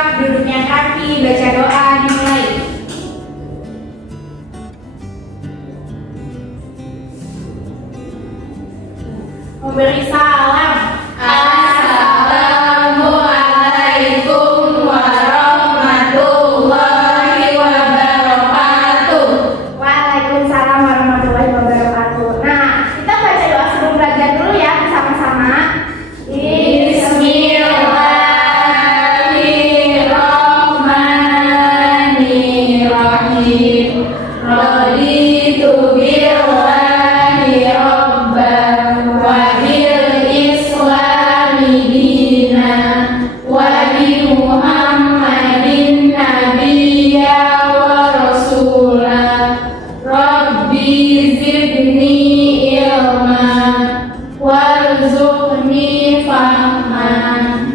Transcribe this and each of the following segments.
siap, duduknya kaki, baca doa, dimulai. Memberi salam. Assalamualaikum warahmatullahi wabarakatuh. Waalaikumsalam warahmatullahi wabarakatuh. Nah, kita baca doa sebelum belajar dulu ya bersama-sama. Bismillahirrahmanirrahim. Raditu billahi rabban wa bil islami dinan wa bi Muhammadin nabiyya wa rasulah. Rabbi zidni ilman warzuqni fahman.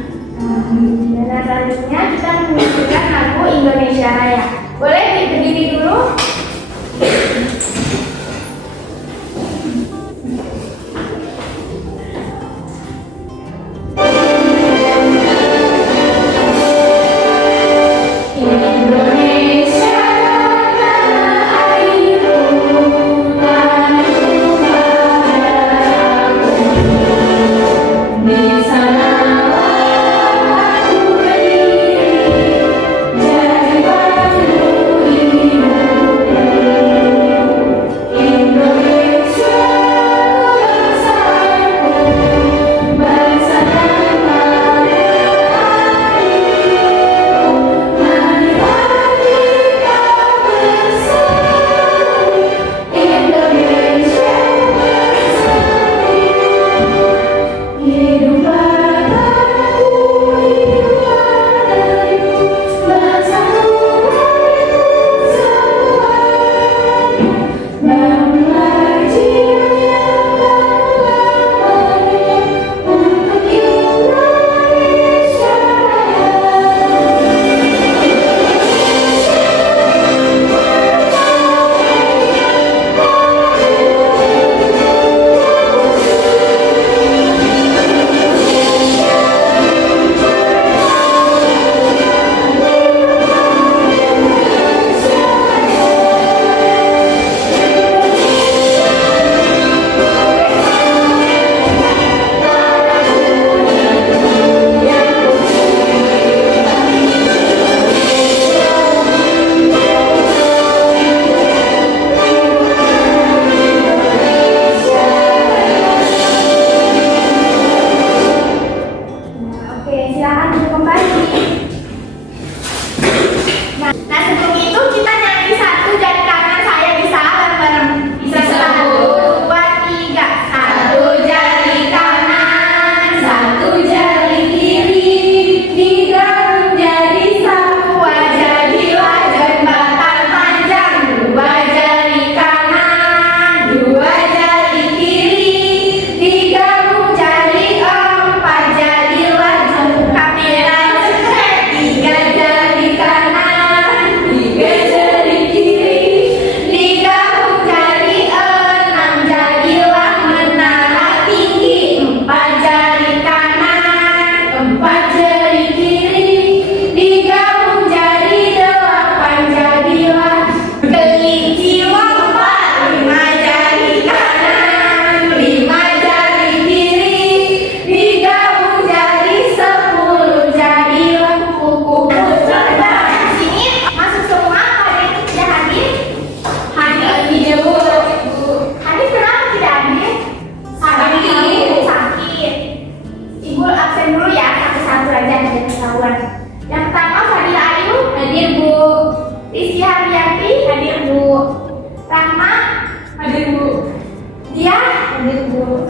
Dan selanjutnya kita menyanyikan lagu Indonesia Raya. Boleh berdiri dulu?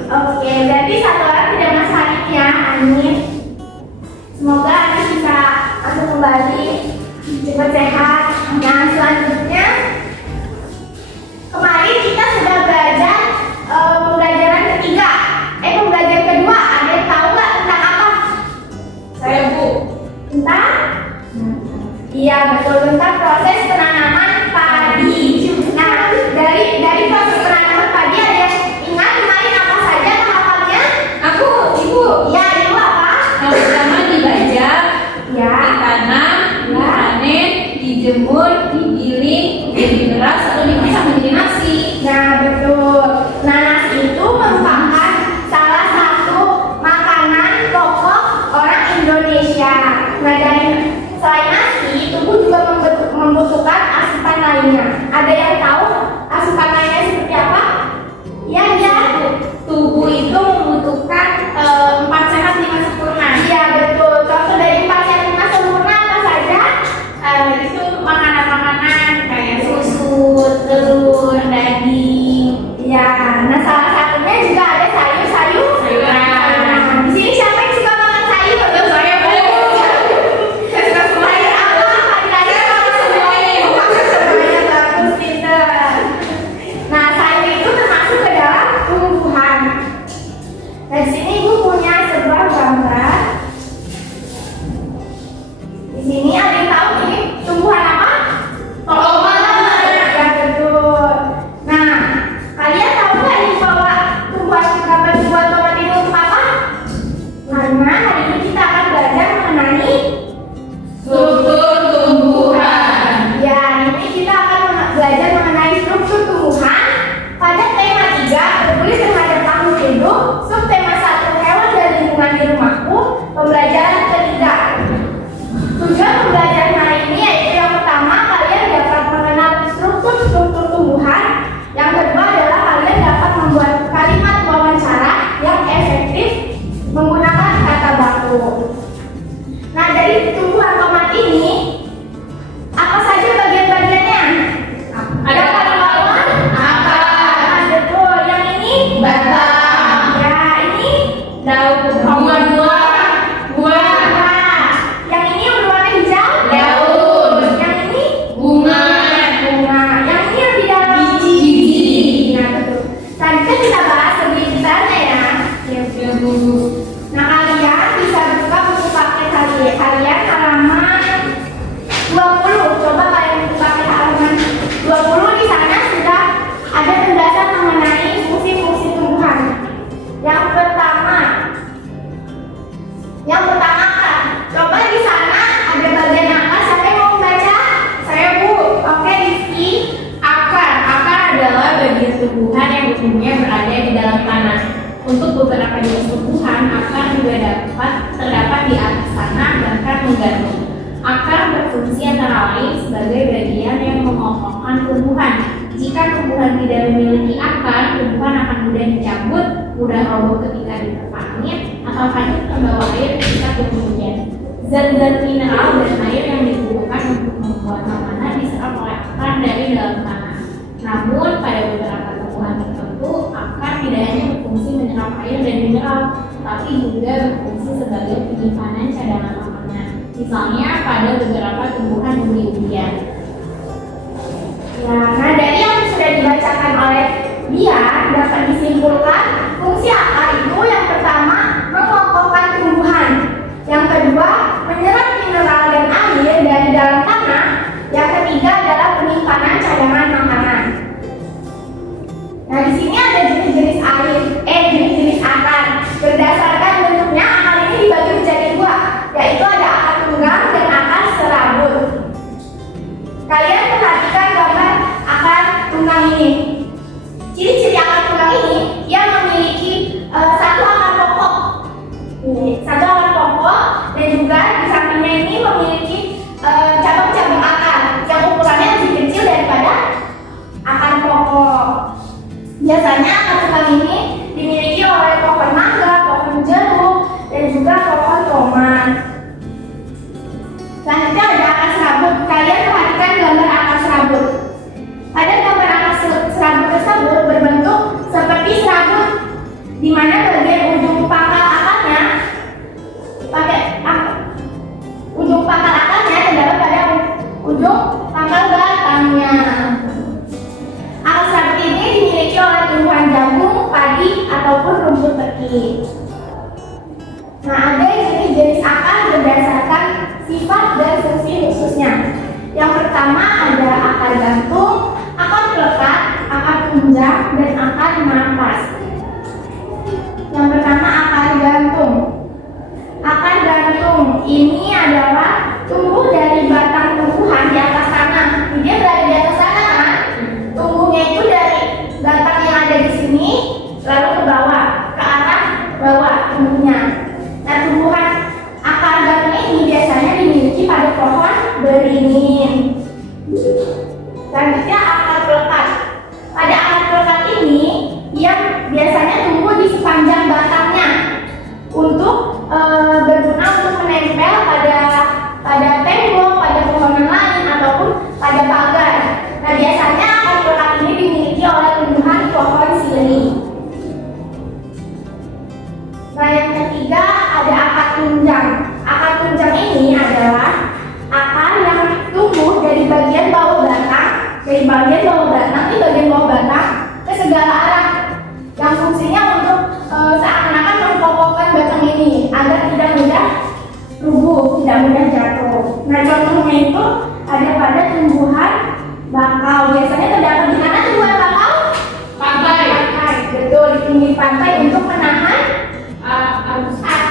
Oke, berarti satu orang tidak masalah ya, amin. Semoga Anda bisa langsung kembali cepat sehat. Nah, selanjutnya kemarin kita sudah belajar pembelajaran ketiga. Pembelajaran kedua, ada yang tahu nggak tentang apa? Saya Bu. Tentang? Iya betul, tentang proses penanaman padi. Nah, dari proses penanaman padi ada yang ingat kemarin apa saja tahapannya? Aku, Ibu. Ya, Ibu apa? Yang pertama dibajak. Ya. ditanam, dipanen, dijemur, digiling, menjadi beras, lalu dimasak menjadi nasi. Nah, betul. Nah, nasi itu merupakan salah satu makanan pokok orang Indonesia. Nah, dari selain nasi, tubuh juga membutuhkan asupan lainnya. Ada yang tahu asupan lainnya seperti apa? Ya, Tubuh itu membutuhkan 4 sehat 5 sempurna. iya betul. Contoh dari 4 sehat 5 sempurna apa saja? Itu makanan-makanan kayak susu, telur, daging. Ya, nah salah satunya juga ada sayur-sayur. Sayuran. Nah, di sini siapa yang suka makan sayur? Saya Bu. Saya suka semuanya. Sayur apa? Hari-hari makan semuanya. Semuanya bagus, pinter. Nah, sayur itu termasuk ke dalam tumbuhan. Nah, di sini Ibu punya sebuah gambar. Di sini ada yang tahu ini tumbuhan apa? Tomat. Ya betul. Nah, kalian tahu nggak ini bahwa tumbuhan gambar tumbuhan tomat ini untuk apa? Karena hari ini kita akan belajar mengenai Struktur tumbuhan. ya, ini kita akan belajar mengenai struktur tumbuhan pada tema 3 peduli terhadap makhluk hidup, subtema 1 hewan dan lingkungan di rumahku, pembelajaran ketiga. Tujuan pembelajaran hari ini yaitu yang pertama kalian dapat mengenal struktur tumbuhan, yang kedua adalah kalian dapat membuat kalimat wawancara yang efektif menggunakan kata baku. Nah, dari tumbuhan tomat ini apa saja bagian-bagiannya? Ada pohon, akar, nah, betul. Yang ini batang, ya, ini daun, buah, nah, yang ini yang berwarna hijau daun, yang ini bunga, bunga, yang ini yang di dalam biji. nah betul. Tadi kan kita bahas lebih detailnya ya. yang dulu. Nah, kalian bisa buka buku paket kalian halaman 20. Coba kalian buka paket halaman 20, di sana sudah ada penjelasan mengenai fungsi-fungsi tumbuhan. Yang pertama kan, coba di sana ada bagian akar. Siapa yang mau membaca? Saya Bu. Oke, Rizky. Akar adalah bagian tumbuhan yang umumnya berada di dalam tanah. Untuk beberapa jenis tumbuhan, akar juga terdapat di atas tanah bahkan menggantung. Akar berfungsi antara lain sebagai bagian yang mengokohkan tumbuhan. Jika tumbuhan tidak memiliki akar, tumbuhan akan mudah dicabut, mudah roboh ketika diterpa angin, atau hanyut terbawa air ketika turun hujan. Zat-zat mineral dan air yang dibutuhkan untuk membuat makanan diserap oleh akar dari dalam tanah. Namun pada beberapa tumbuhan tertentu, akar tidak hanya berfungsi menyerap air dan mineral, tapi juga berfungsi sebagai penyimpanan cadangan makanan. Misalnya pada beberapa tumbuhan umbi-umbian. Nah, dari yang sudah dibacakan oleh dia dapat disimpulkan fungsi akar itu yang pertama mengokohkan tumbuhan, yang kedua menyerap mineral dan air dari dalam tanah, yang ketiga adalah penyimpanan cadangan makanan. Nah, di sini ada jenis-jenis jenis akar. Berdasarkan bentuknya, akar ini dibagi menjadi 2, yaitu ada akar tunggang dan akar serabut. Kalian perhatikan gambar akar tunggang ini. Ciri-ciri akar tunggang ini, ia memiliki satu akar pokok. Satu akar pokok, dan juga di sampingnya ini memiliki cabang-cabang akar yang ukurannya lebih kecil daripada akar pokok. Biasanya akar tunggang ini dimiliki oleh pohon mangga, pohon jeruk, dan juga pohon tomat. Selanjutnya ada akar serabut. Kalian perhatikan gambar akar serabut. Pada gambar akar serabut tersebut berbentuk seperti serabut, di mana bagian ujung pangkal akarnya terdapat pada ujung pangkal batangnya. Akar serabut ini dimiliki oleh tumbuhan jagung, padi, ataupun rumput teki. Nah, ada jenis-jenis akar berdasarkan sifat dan fungsi khususnya. Yang pertama ada akar gantung, akar pelekat, akar tunjang, dan akar nafas. Yang pertama akar gantung. Akar gantung ini adalah tumbuhan beringin. Selanjutnya akar pelekat. Pada akar pelekat ini yang biasanya tumbuh di sepanjang batangnya untuk berguna untuk menempel pada tembok, pada pohonan lain ataupun pada pagar. Nah, biasanya akar pelekat ini dimiliki oleh tumbuhan pohon siri. Nah, yang ketiga ada akar tunjang. Akar tunjang ini adalah akar yang tumbuh dari bagian bawah batang, ke bagian bawah batang ke segala arah, yang fungsinya untuk seakan-akan mengkokohkan batang ini agar tidak mudah rubuh, tidak mudah jatuh. Nah, contohnya itu ada pada tumbuhan bakau. Biasanya terdapat di mana tumbuhan bakau? Pantai. Betul, di pinggir pantai untuk menahan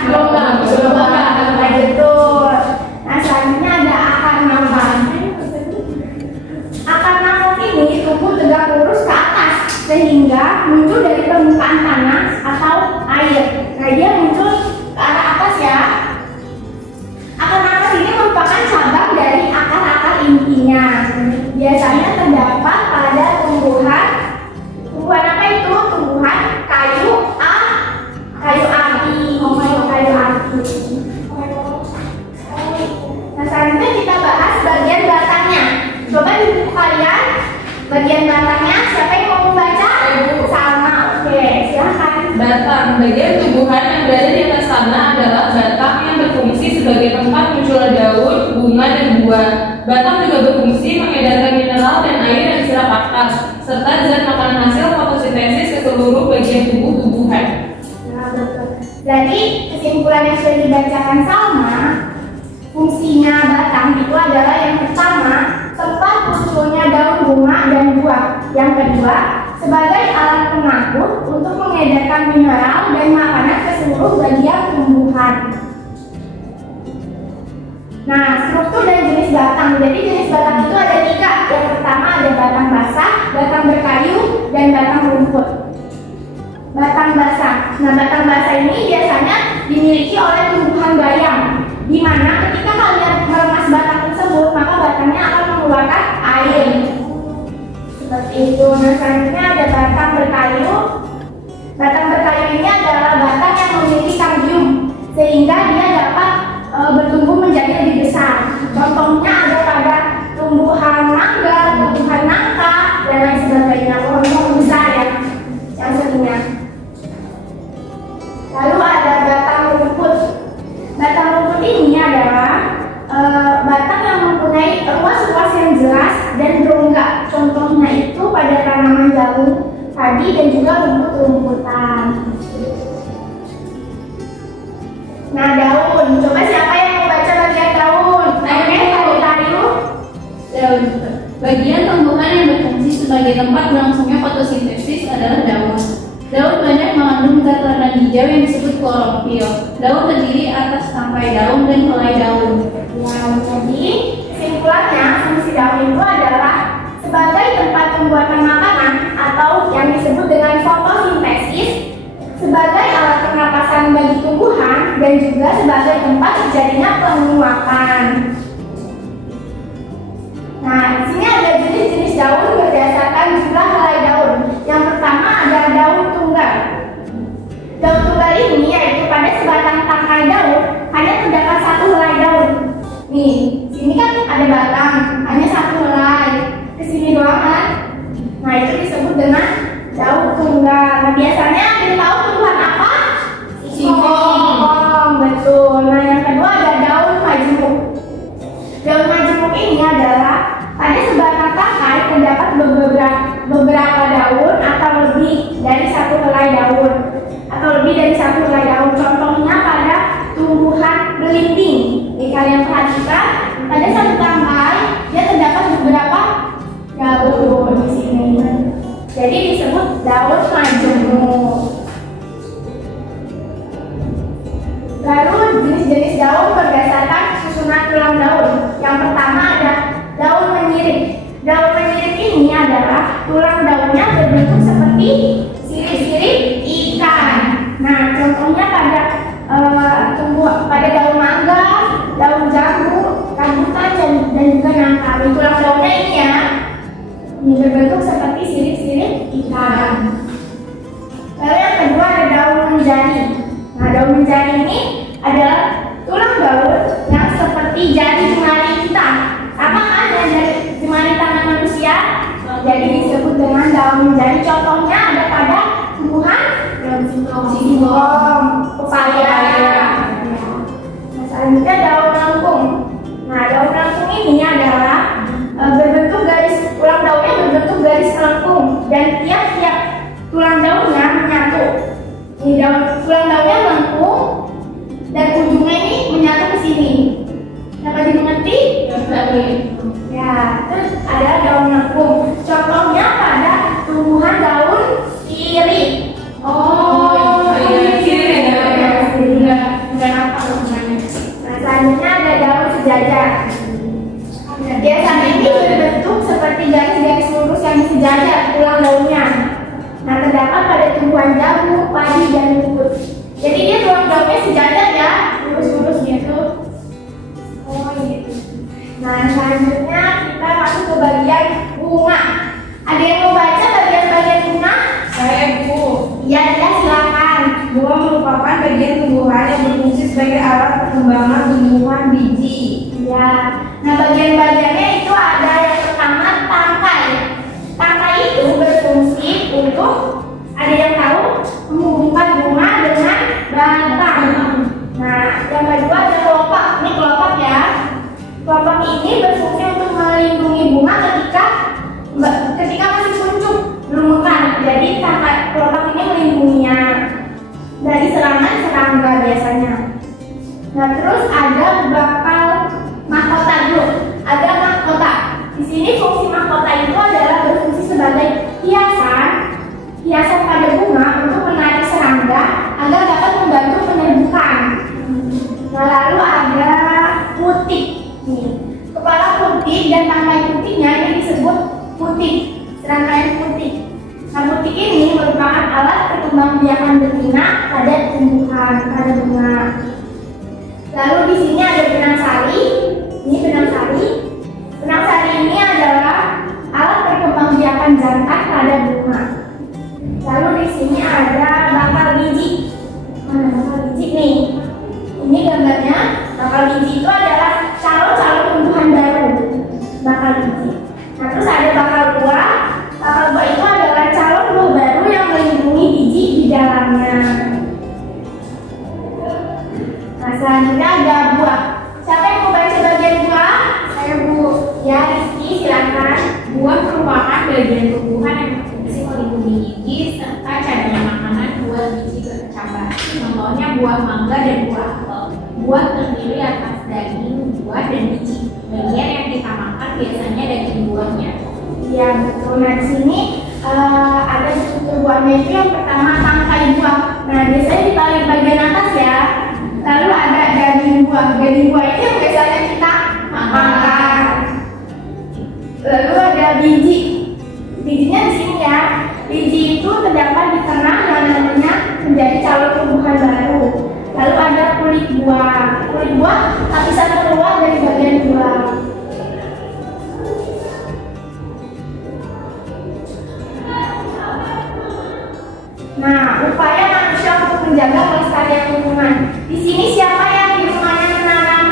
gelombang. Betul. Nah, selanjutnya ada akar nafas. Akar nafas ini tumbuh tegak lurus ke atas sehingga muncul dari permukaan tanah atau air. Nah, dia muncul ke arah atas ya. Akar nafas ini merupakan cabang dari akar-akar intinya. Biasanya terdapat pada tumbuhan apa itu? Tumbuhan kayu api. Kayu api. Nah, selanjutnya kita bahas bagian batangnya. Coba di buku kalian bagian batangnya siapa yang mau membaca? Sama, oke, silahkan. Batang, bagian tumbuhan yang berada di atas tanah adalah batang yang berfungsi sebagai tempat munculnya daun, bunga, dan buah. Batang juga berfungsi mengedarkan mineral dan air yang diserap akar, serta zat makanan hasil fotosintesis ke seluruh bagian tubuh tumbuhan. Nah, betul. Jadi kesimpulan yang sudah dibacakan Salma, fungsinya batang itu adalah yang pertama, tempat munculnya daun, bunga, dan buah. Yang kedua, sebagai alat pengangkut untuk mengedarkan mineral dan makanan ke seluruh bagian tumbuhan. Nah, struktur dan jenis batang. Jadi jenis batang itu ada 3. Yang pertama ada batang basah, batang berkayu, dan batang rumput. Batang basah. Nah, batang basah ini biasanya dimiliki oleh tumbuhan bayam, di mana ketika kalian meremas batang tersebut, maka batangnya akan mengeluarkan air. Seperti itu. Nah, selanjutnya ada batang berkayu. Batang berkayu ini adalah batang yang memiliki kambium, sehingga dia dapat bertumbuh menjadi lebih besar. Contohnya ada pada tumbuhan mangga, tumbuhan nangka, dan lain sebagainya. Pohon-pohon besar ya, yang satunya. Lalu ada batang rumput. Batang rumput ini adalah batang yang mempunyai ruas-ruas yang jelas dan berongga. Contohnya itu pada tanaman jagung tadi dan juga rumput-rumputan. Nah, daun. Coba siapa yang mau baca bagian daun? Daun. Bagian tumbuhan yang berfungsi sebagai tempat berlangsungnya fotosintesis adalah daun. Daun banyak mengandung zat warna hijau yang disebut klorofil. Daun terdiri atas tangkai daun dan helai daun. Nah, jadi kesimpulannya fungsi daun itu adalah sebagai tempat pembuatan makanan atau yang disebut dengan fotosintesis, sebagai alat pernapasan bagi tumbuhan, dan juga sebagai tempat terjadinya penguapan. Nah, di sini ada jenis-jenis daun berdasarkan jumlah helai daun. Yang pertama ada daun tunggal. Daun tunggal ini yaitu pada sebatang tangkai daun hanya terdapat 1 helai daun. Nih, sini kan ada batang, hanya 1 helai. Kesini doang kan? Nah, itu disebut dengan daun tunggal. Nah, biasanya kita tahu tumbuhan apa? Singkong. Betul. Nah, yang kedua ada daun majemuk. Daun majemuk ini adalah pada sebatang tangkai terdapat beberapa daun atau lebih dari 1 helai daun. Contohnya pada tumbuhan belimbing. Nih, kalian perhatikan pada satu tangkai dia terdapat beberapa daun di sini. Jadi disebut daun majemuk. Lalu jenis-jenis daun berdasarkan susunan tulang daun. Yang pertama ada daun menyirik. Daun menyirik ini adalah tulang daunnya berbentuk seperti sirip-sirip ikan. Nah, contohnya pada daun mangga, daun jambu, rambutan, dan ikan. Lalu yang kedua ada daun menjadi. Nah, daun menjadi ini adalah tulang daun yang seperti jari jemari kita. Sama kan dengan jari jemari tangan manusia? Jadi disebut dengan daun menjadi. Contohnya ada pada tumbuhan singkong, pepaya. Nah, selanjutnya daun melengkung. Nah, daun melengkung ini adalah berbentuk garis, tulang daunnya berbentuk garis melengkung dan tiap-tiap tulang daunnya menyatu. Ini tulang daunnya melengkung dan ujungnya ini menyatu ke sini. Dapat dimengerti? Ya, terus ada daun melengkung. Contohnya pada tumbuhan daun sirih. Nah, selanjutnya ada daun sejajar. Biasanya ini berbentuk seperti garis-garis lurus yang disejajar tulang daunnya. Nah, terdapat pada tumbuhan jagung, padi, dan rumput. Jadi dia tulang daunnya sejajar ya, lurus-lurus gitu. Oh gitu. Nah, selanjutnya kita masuk ke bagian bunga. Ada yang mau baca bagian-bagian bunga? Saya Bu. Ya, silakan. Bunga merupakan bagian tumbuhan yang berfungsi sebagai alat perkembangan tumbuhan biji. Ya, nah bagian-bagiannya itu ada yang pertama tangkai. Tangkai itu berfungsi untuk, ada yang tahu, menghubungkan bunga dengan batang. Nah, yang kedua ada kelopak. Ini kelopak ya. Kelopak ini berfungsi untuk melindungi bunga ketika masih kuncup, belum mekar. Jadi tangkai kelopak ini melindunginya dari serangan serangga biasanya. Nah, terus ada bakal mahkota dulu. Ada mahkota. Di sini fungsi mahkota itu adalah berfungsi sebagai hiasan pada bunga untuk menarik serangga agar dapat membantu penyembuhan. Nah, lalu ada putik. Nih, kepala putik dan tangkai putiknya ini disebut putik, serangkaian putik. Nah, putik ini merupakan alat perkembangbiakan betina pada tumbuhan, pada bunga. Lalu di sini ada benang sari. Ini benang sari. Benang sari ini adalah alat perkembangbiakan jantan pada bunga. Lalu di sini ada bakal biji. Mana bakal biji nih? Ini gambarnya. Bakal biji itu adalah calon-calon tumbuhan baru. Bakal biji. Nah, terus ada bakal buah. Bakal buah itu adalah calon buah baru yang melindungi biji di dalamnya. Nah, selanjutnya ada buah. Siapa yang mau baca bagian buah? Saya Bu. Ya, Rizky, silakan. Buah merupakan bagian tumbuhan yang berfungsi melindungi gigi serta cadangan makanan buat biji bercabang. Contohnya buah mangga dan buah apel. Buah terdiri atas daging, buah, dan biji. Bagian yang kita makan biasanya daging buahnya. Iya, betul. Nah, di sini ada struktur buahnya itu yang pertama tangkai buah. Nah, biasanya di paling bagian atas ya. Lalu ada daging buah. Daging buah itu yang biasanya kita makan. Lalu ada biji. Bijinya di sini ya. Biji itu terdapat di tengah yang nantinya menjadi calon tumbuhan baru. Lalu ada kulit buah. Kulit buah lapisan keluar dari bagian buah. Nah, upaya manusia untuk menjaga kelestarian lingkungan. Di sini siapa yang di rumahnya menanam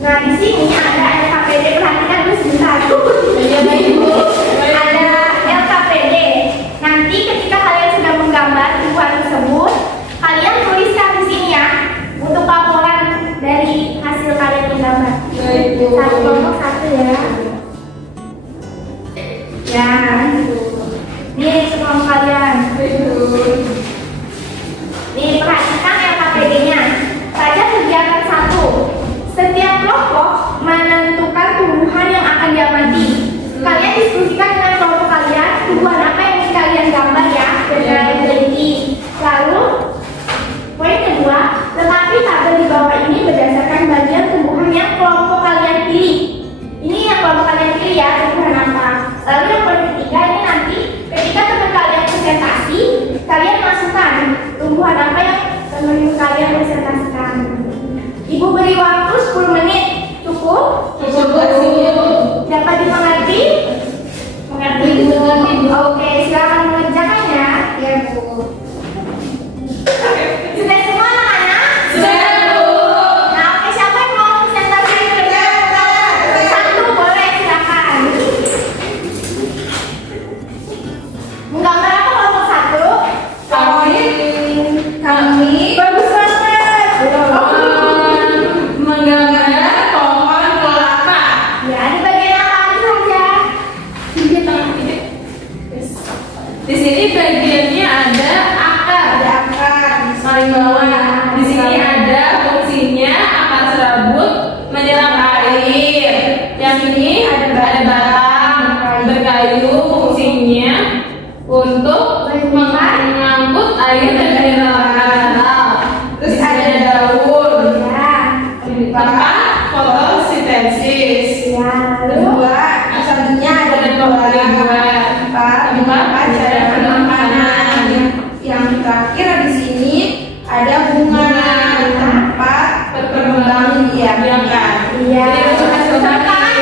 Nah, di sini ada LKPD, perhatikan dulu sebentar. Ada LKPD. Nanti ketika kalian sudah menggambar tumbuhan tersebut, kalian tuliskan di sini ya untuk laporan dari hasil kalian menggambar. Satu kelompok satu ya. Ya, ini kelompok kalian. Nih, perhatikan LKPD-nya. Pada kegiatan 1, setiap kelompok menentukan tumbuhan yang akan diamati. Kalian diskusikan dengan kelompok kalian tumbuhan apa yang ingin kalian gambar ya, dan kalian teliti. Lalu, poin kedua, tetapi tabel di bawah ini berdasarkan bagian tumbuhan yang kelompok kalian pilih. Ini yang kelompok kalian pilih ya, tumbuhan apa. Lalu yang poin ketiga, ini nanti ketika teman kalian presentasi, kalian masukkan tumbuhan apa yang teman kalian presentasikan. Ibu beri waktu 10 menit. Cukup? Cukup. Dapat dimengerti? Mengerti, Bu. Oke, silakan mengerjakannya. Ya, Bu. Sudah semua anak-anak? Sudah, Bu. Nah, oke, siapa yang mau presentasi? Satu, boleh, silakan. Menggambar apa kelompok 1? Kami Bagus banget. Menggambar pohon kelapa. Ya, di bagian apa aja? Di sini bagiannya ada akar. ada akar. Paling bawah. Di sini ada fungsinya akar serabut menyerap air. Yang ini ada batang berkayu, fungsinya untuk mengangkut air dari lahan. Terus ada daun. Ya. Tempat fotosintesis. Ya, lalu Kedua, selanjutnya ada tempat cara penyimpanan. Yang terakhir di sini ada bunga tempat perkembangan biakan. iya. Jadi, untuk hasil Tepuk tangan tadi.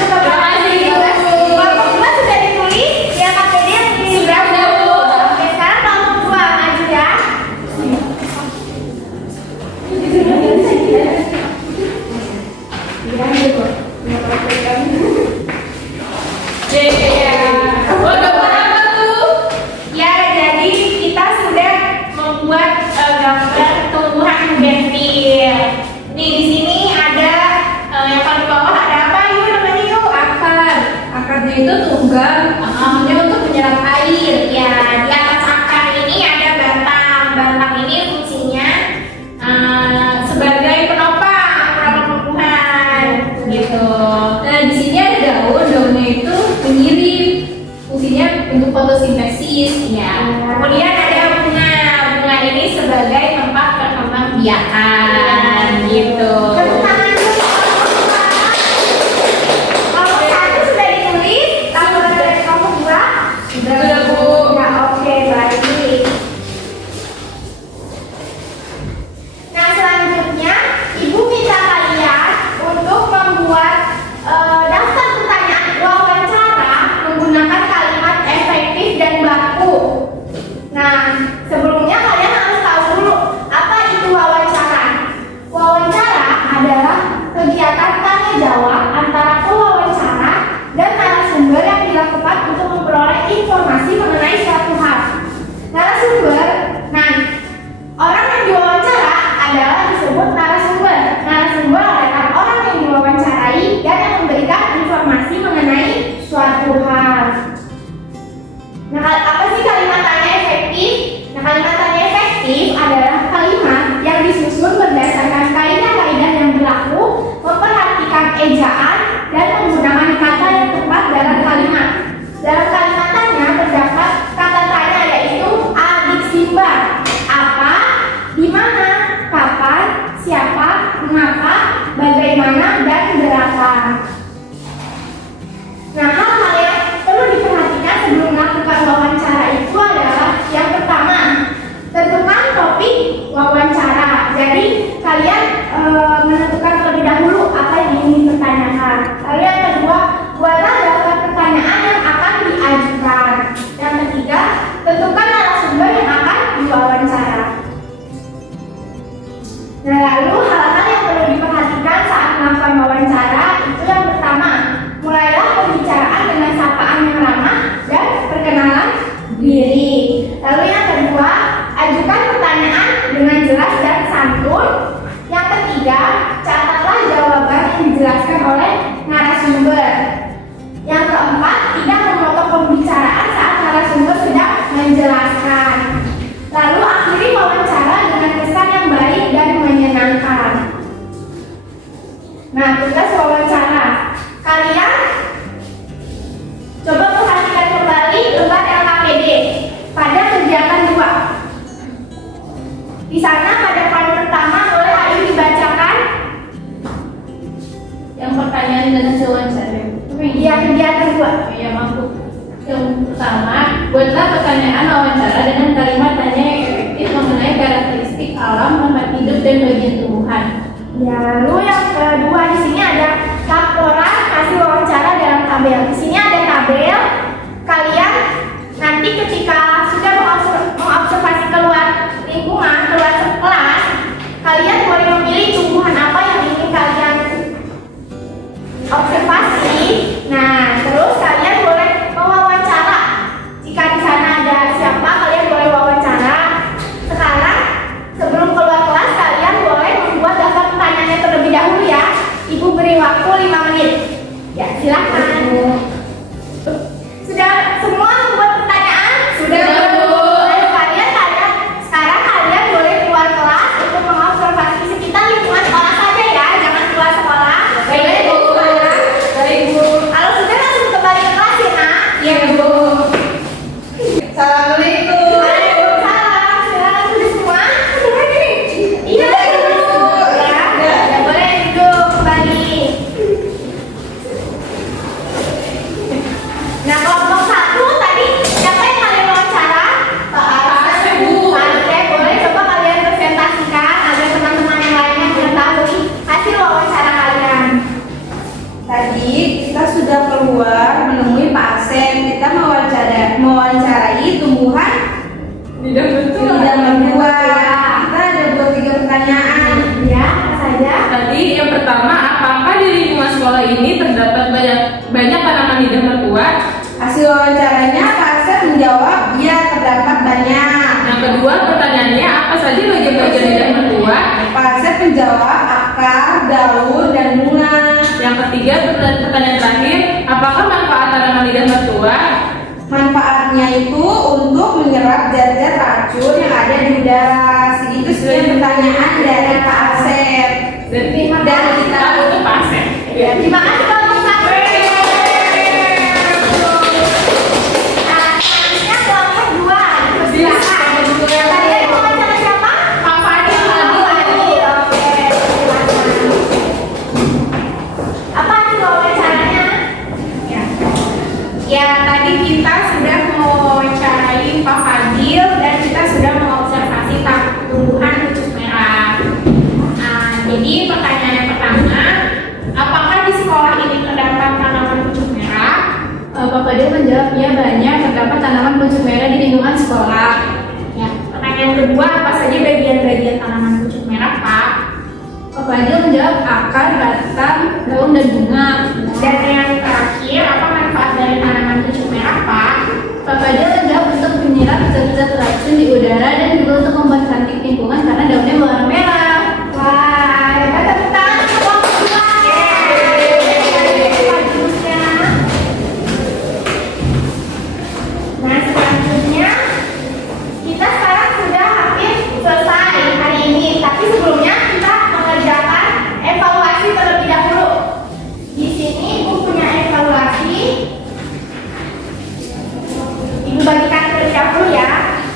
untuk kelompok satu. Kelompok dua sudah ditulis, yang KPD yang ditulis. Sudah, Bu. Oke, sekarang kelompok 2 maju ya. Oh, dapat apa tuh? Ya, jadi kita sudah membuat gambar tumbuhan bugenvil. Nih, di sini ada yang paling bawah ada apa? Yuk, namanya yuk. Akar. Akarnya itu tunggal. Ini untuk menyerap air. Ya, di atas akar ini ada batang. Batang ini fungsinya sebagai penopang tumbuhan. Gitu. Nah, di sini ada daun. Daunnya itu pengirim. Fungsinya untuk fotosintesis. Ya. Kemudian ada bunga. Bunga ini sebagai tempat berkembang biakan. Gitu. Tepuk tangan dulu. Kelompok 1 sudah ditulis. Laporan dari kelompok 2. Sudah, Bu. Ya, oke, baik. Nah, selanjutnya Ibu minta kalian untuk membuat daftar pertanyaan wawancara menggunakan kalimat efektif dan baku. Nah, sebelumnya kalian harus tahu dulu apa itu wawancara. Wawancara adalah kegiatan tanya jawab antara pewawancara dan narasumber yang dilakukan untuk memperoleh informasi mengenai suatu hal. Narasumber, nah, orang yang diwawancara adalah disebut narasumber. Narasumber adalah orang yang diwawancarai dan yang memberikan informasi mengenai suatu hal. Nah, apa sih kalimat tanya efektif? Nah, kalimat tanya efektif adalah kalimat yang disusun berdasarkan kaidah-kaidah yang berlaku, memperhatikan ejaan, dan menggunakan kata yang tepat dalam kalimat. Dalam kalimat tanya terdapat kata tanya yaitu adiksimba. Apa, di mana, kapan, siapa, mengapa, bagaimana, dan berapa. Nah, hal-hal yang perlu diperhatikan sebelum melakukan wawancara itu adalah yang pertama, tentukan topik wawancara. Jadi kalian menentukan terlebih dahulu apa yang ingin dipertanyakan. Lalu yang kedua, buatlah daftar pertanyaan yang akan diajukan. Yang ketiga, tentukan narasumber yang akan diwawancara. Nah, lalu Nah, tugas wawancara. Kalian coba perhatikan kembali lembar LKPD pada kegiatan 2. Di sana pada poin pertama boleh Ayu dibacakan. Yang pertanyaan dan hasil wawancara. Iya, kegiatan 2. Ya, mampu. Yang pertama, buatlah pertanyaan wawancara dengan kalimat tanya yang efektif mengenai karakteristik alam, tempat hidup, dan bagian tumbuhan. Ya, lalu yang kedua di sini ada laporan hasil wawancara dalam tabel. Di sini ada tabel. Kalian nanti ketika sudah mengobservasi keluar lingkungan, keluar kelas, kalian boleh memilih tumbuhan apa yang ingin kalian observasi. Nah, terus kalian boleh mewawancara. Jika di sana ada siapa, kalian boleh wawancara. Sekarang sebelum keluar kelas, kalian boleh membuat daftar pertanyaannya terlebih dahulu ya. Ibu beri waktu 5 menit. Ya, silakan. Sudah semua membuat pertanyaan? Sudah, Bu. Sekarang kalian boleh keluar kelas untuk mengobservasi sekitar lingkungan sekolah saja ya, jangan keluar sekolah. Baik, Bu. Baik, Bu. Kalau sudah langsung kembali ke kelas ya, Nak. Iya, Bu. Assalamualaikum. Waalaikumsalam. Sudah semua? Iya, Bu. Ya, boleh duduk kembali. Nah, kelompok 1 tadi siapa yang kalian wawancara? Pak Asep, Bu. Pak Asep, boleh coba kalian presentasikan agar teman-teman yang lainnya mengetahui hasil wawancara kalian. Tadi kita sudah keluar menemui Pak Asep. Kita mewawancarai tumbuhan Tidak betul. tidak berbuah. Kita ada 2-3 pertanyaan. Ya, apa saja? Tadi yang pertama, apakah di lingkungan sekolah ini terdapat banyak tanaman lidah mertua? Hasil wawancaranya Pak Asep menjawab, iya terdapat banyak. Yang kedua, pertanyaannya apa saja bagian-bagian lidah mertua? Pak Asep menjawab akar, daun, dan bunga. Yang ketiga, pertanyaan terakhir, apakah manfaat tanaman lidah mertua? Manfaatnya itu untuk menyerap zat-zat racun yang ada di udara. Segitu sebenarnya pertanyaan dari Pak Asep. Dan kita untuk pasien. Ya, terima kasih kelompok 1. Nah, selanjutnya kelompok 2. Silakan. Kalian mau wawancara siapa? Pak Fadil. Pak Fadil. Oke, silakan. Apa hasil wawancaranya? Ya, tadi kita sudah mewawancarai Pak Fadil dan kita sudah mengobservasi tumbuhan pucuk merah. Jadi pertanyaan yang pertama, apakah di sekolah ini terdapat tanaman pucuk merah? Pak Fadil menjawab, ya banyak terdapat tanaman pucuk merah di lingkungan sekolah. Ya, pertanyaan kedua, apa saja bagian-bagian tanaman pucuk merah, Pak? Pak Fadil menjawab akar, batang, daun, dan bunga. Dan yang terakhir, apa manfaat dari tanaman pucuk merah, Pak? Pak Fadil menjawab untuk menyerap zat-zat racun di udara dan juga untuk membuat cantik lingkungan karena daunnya berwarna merah. Wah, hebat, tepuk tangan untuk kelompok 2. Bagusnya. Nah, selanjutnya kita sekarang sudah hampir selesai hari ini, tapi sebelumnya kita mengerjakan evaluasi terlebih dahulu. Di sini Ibu punya evaluasi. Ibu bagikan terlebih dahulu ya.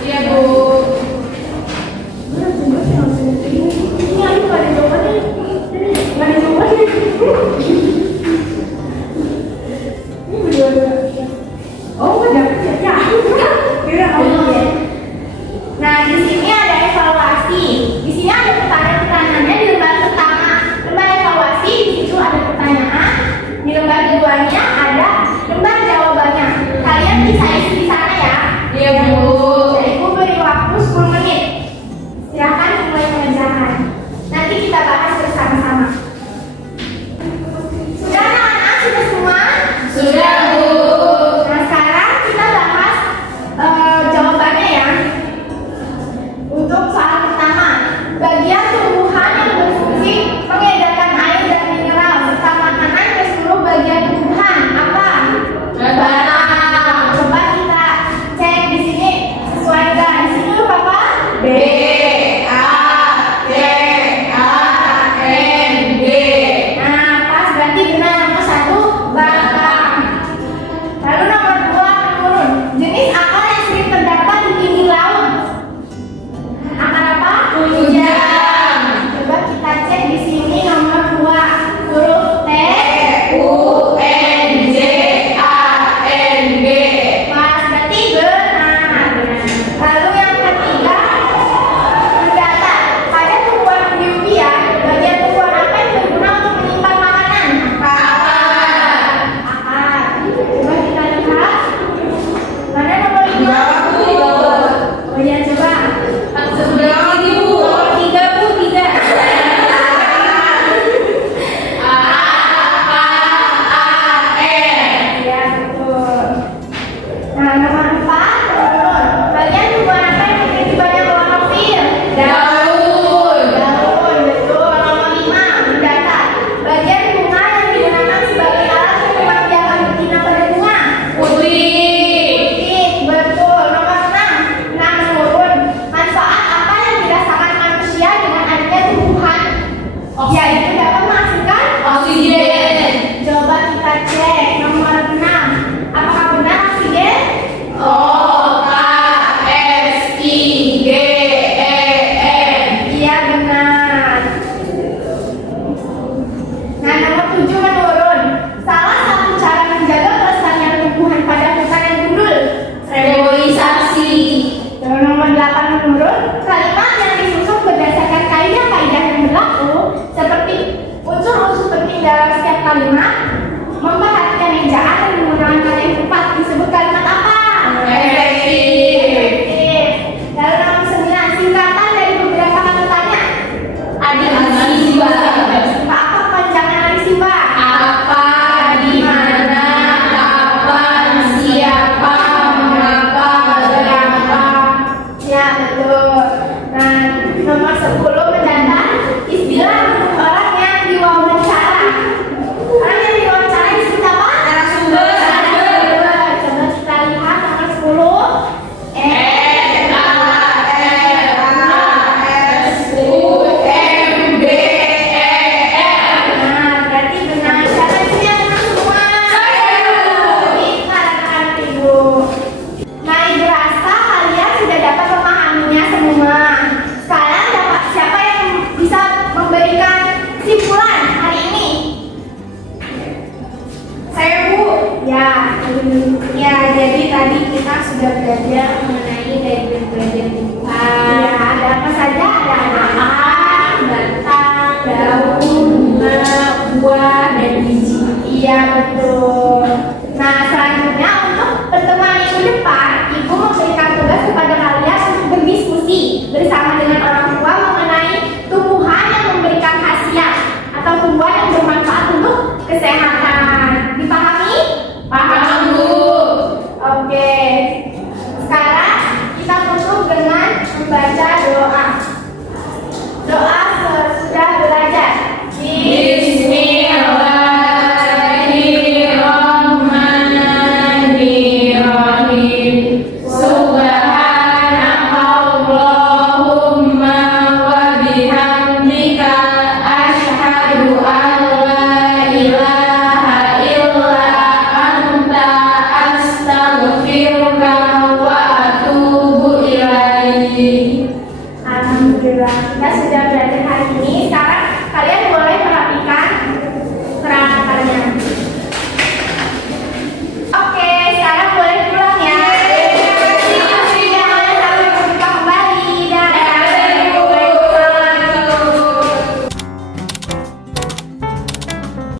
Iya, Bu. yaitu dapat menghasilkan Oksigen. Coba kita cek nomor 6. Apakah benar oksigen? Oksigen. Iya benar. Nah, nomor 7 menurun. Salah satu cara menjaga kelestarian tumbuhan pada hutan yang gundul. Reboisasi. Lalu nomor 8 menurun. Kalimat yang disusun berdasarkan kaidah-kaidah yang berlaku seperti unsur-unsur penting dalam setiap kalimat, memperhatikan ejaan dan menggunakan kata yang tepat. Disebut kalimat apa? Efektif. Lalu nomor 9, singkatan dari beberapa kata tanya. Adisiba. Apa panjangan adisiba? Apa, di mana, kapan, siapa, mengapa, berapa. Ya betul. Nah, nomor 10 mendatang istilah untuk orang yang diwawancara. Orang yang diwawancara disebut apa? Narasumber. Coba kita lihat nomor 10. Nah, berarti benar. Siapa itu yang menang semua? Pintar anak-anak ibu. Nah, ibu rasa kalian sudah dapat memahaminya semua. Sekarang dapat siapa yang bisa memberikan kesimpulan hari ini? Saya Bu. Ya, Ya, jadi tadi kita sudah belajar Mengenai dari belajar tumbuhan. ya, ada apa saja? Ada anak, Batang, daun, bunga, buah, dan biji. iya betul.